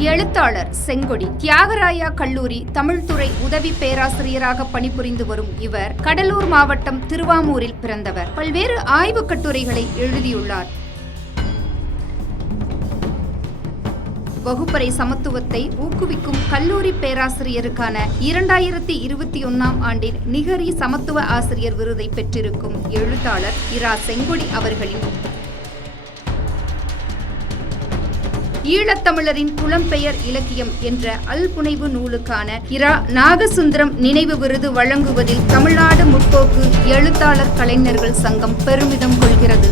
எழுத்தாளர் செங்கொடி. தியாகராயா கல்லூரி தமிழ்துறை உதவி பேராசிரியராக பணிபுரிந்து வரும் இவர் கடலூர் மாவட்டம் திருவாமூரில் பிறந்தவர். பல்வேறு ஆய்வுக் கட்டுரைகளை எழுதியுள்ளார். வகுப்பறை சமத்துவத்தை ஊக்குவிக்கும் கல்லூரி பேராசிரியருக்கான இரண்டாயிரத்தி இருபத்தி ஒன்னாம் ஆண்டில் நிகரி சமத்துவ ஆசிரியர் விருதை பெற்றிருக்கும் எழுத்தாளர் இரா செங்கொடி அவர்களின் ஈழத்தமிழரின் புலம்பெயர் இலக்கியம் என்ற அல்புனைவு நூலுக்கான இரா நாகசுந்தரம் நினைவு விருது வழங்குவதில் தமிழ்நாடு முற்போக்கு எழுத்தாளர் கலைஞர்கள் சங்கம் பெருமிதம் கொள்கிறது.